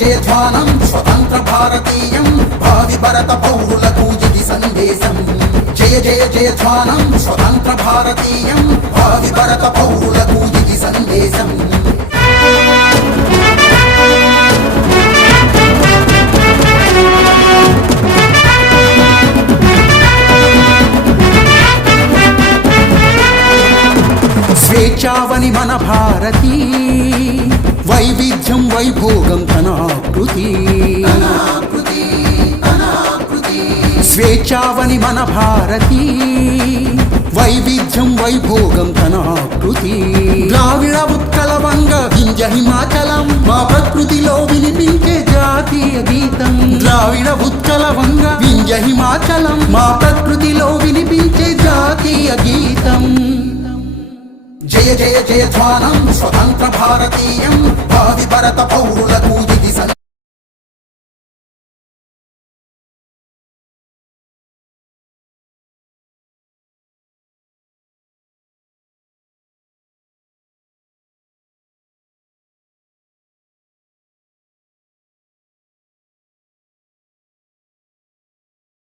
జయధ్వానం స్వతంత్ర భారతీయం భావి భరత పౌరులకు ఇది సందేశం. జయ జయ జయధ్వానం స్వతంత్ర భారతీయం భావి భరత పౌరులకు ఇది సందేశం. స్వేచ్ఛావని మన భారతీ వైవిధ్యం వైభోగం తన ఆకృతి. స్వేచ్ఛావని మన భారతీ వైవిధ్యం వైభోగం తన ఆకృతి. ద్రావిడ ఉత్కల వంగ వింధ్య హిమాచలం మా ప్రకృతిలో వినిపించే జాతీయ గీతం. ద్రావిడ ఉత్కల వంగ వింధ్య హిమాచలం మా ప్రకృతిలో వినిపించే జాతీయ గీతం. జయ జయ జయధ్వానం స్వతంత్ర భారతీయం భావి భరత పౌరులకు